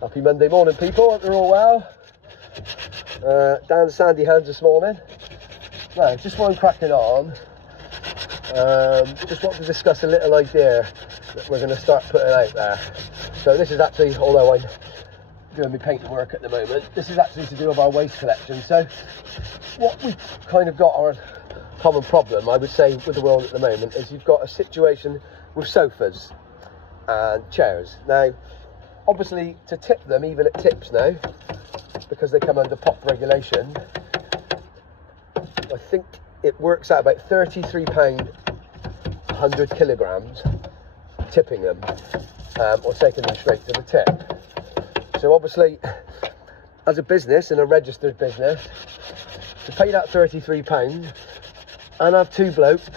Happy Monday morning, people. Hope you're all well. Down sandy hands this morning. Now, just while I'm cracking on, just want to discuss a little idea that we're going to start putting out there. So this is actually, although I'm doing my painting work at the moment, this is actually to do with our waste collection. So what we've kind of got, our common problem, I would say, with the world at the moment is you've got a situation with sofas and chairs. Now, obviously, to tip them, even at tips now, because they come under POP regulation, I think it works out about £33 100 kilograms tipping them, or taking them straight to the tip. So obviously, as a business, and a registered business, to pay that £33 and have two blokes,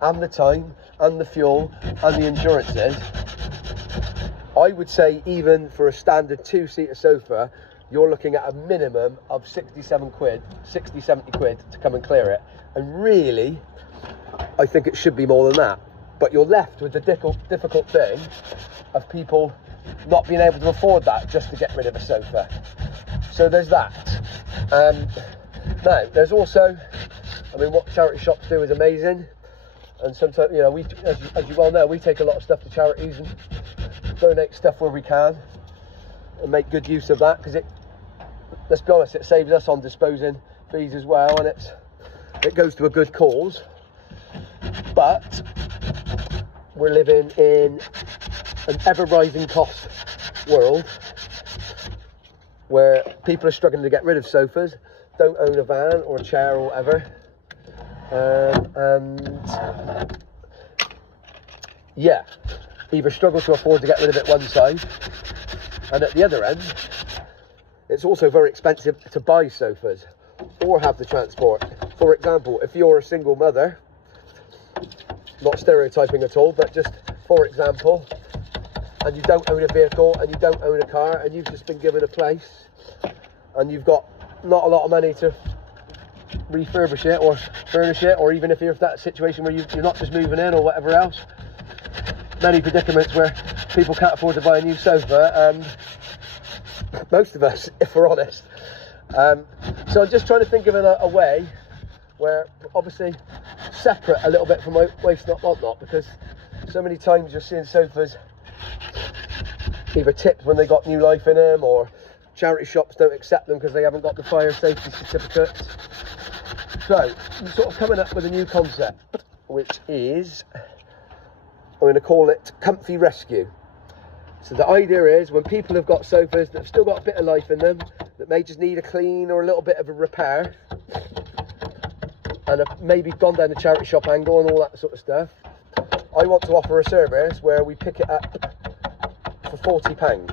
and the time, and the fuel, and the insurances, I would say even for a standard two-seater sofa, you're looking at a minimum of 60, 70 quid to come and clear it. And really, I think it should be more than that. But you're left with the difficult thing of people not being able to afford that just to get rid of a sofa. So there's that. Now, there's also, I mean, what charity shops do is amazing. And sometimes, you know, we, as you well know, we take a lot of stuff to charities and donate stuff where we can and make good use of that, because it, let's be honest, it saves us on disposing fees as well, and it goes to a good cause. But we're living in an ever-rising cost world where people are struggling to get rid of sofas, don't own a van or a chair or whatever, and yeah, either struggle to afford to get rid of it one side, and at the other end, it's also very expensive to buy sofas or have the transport. For example, if you're a single mother, not stereotyping at all, but just for example, and you don't own a vehicle and you don't own a car and you've just been given a place and you've got not a lot of money to refurbish it or furnish it, or even if you're in that situation where you're not just moving in or whatever else, many predicaments where people can't afford to buy a new sofa, and most of us, if we're honest. So I'm just trying to think of a way where, obviously, separate a little bit from my waste not whatnot, because so many times you're seeing sofas either tipped when they got new life in them, or charity shops don't accept them because they haven't got the fire safety certificates. So I'm sort of coming up with a new concept, which is, I'm going to call it Comfy Rescue. So the idea is, when people have got sofas that have still got a bit of life in them, that may just need a clean or a little bit of a repair, and have maybe gone down the charity shop angle and all that sort of stuff, I want to offer a service where we pick it up for £40.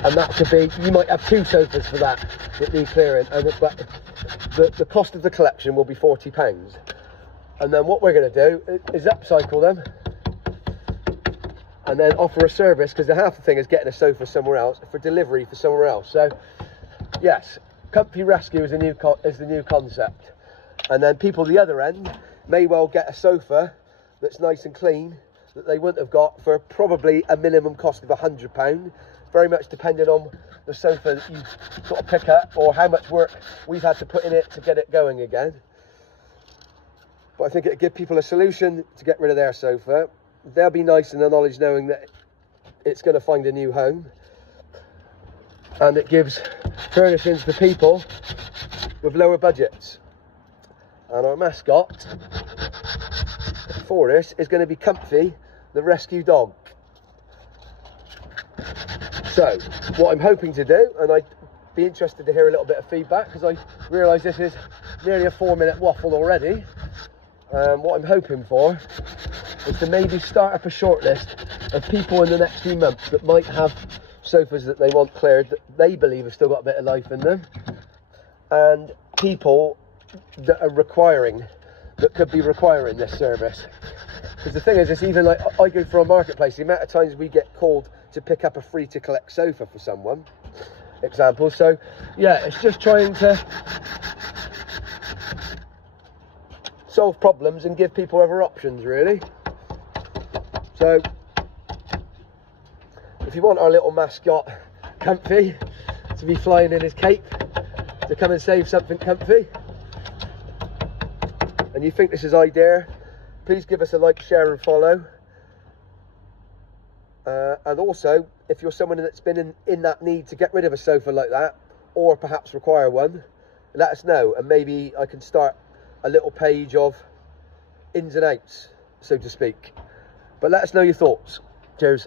And that could be, you might have two sofas for that need clearing, but the cost of the collection will be £40. And then what we're going to do is upcycle them and then offer a service, because the half the thing is getting a sofa somewhere else, for delivery for somewhere else. So yes, Comfy Rescue is the new concept. And then people at the other end may well get a sofa that's nice and clean that they wouldn't have got for probably a minimum cost of £100, very much depending on the sofa that you sort of pick up, or how much work we've had to put in it to get it going again. But I think it'd give people a solution to get rid of their sofa. They'll be nice in the knowledge knowing that it's going to find a new home, and it gives furnishings to people with lower budgets. And our mascot for this is going to be Comfy, the rescue dog. So what I'm hoping to do, and I'd be interested to hear a little bit of feedback, because I realise this is nearly a 4-minute waffle already. What I'm hoping for is to maybe start up a shortlist of people in the next few months that might have sofas that they want cleared, that they believe have still got a bit of life in them, and people that could be requiring this service. Because the thing is, it's even like, I go for a marketplace, the amount of times we get called to pick up a free to collect sofa for someone, example. So yeah, it's just trying to solve problems and give people other options, really. So if you want our little mascot Comfy to be flying in his cape to come and save something comfy, and you think this is ideal, please give us a like, share and follow. And also, if you're someone that's been in that need to get rid of a sofa like that, or perhaps require one, let us know, and maybe I can start a little page of ins and outs, so to speak. But let us know your thoughts. Cheers.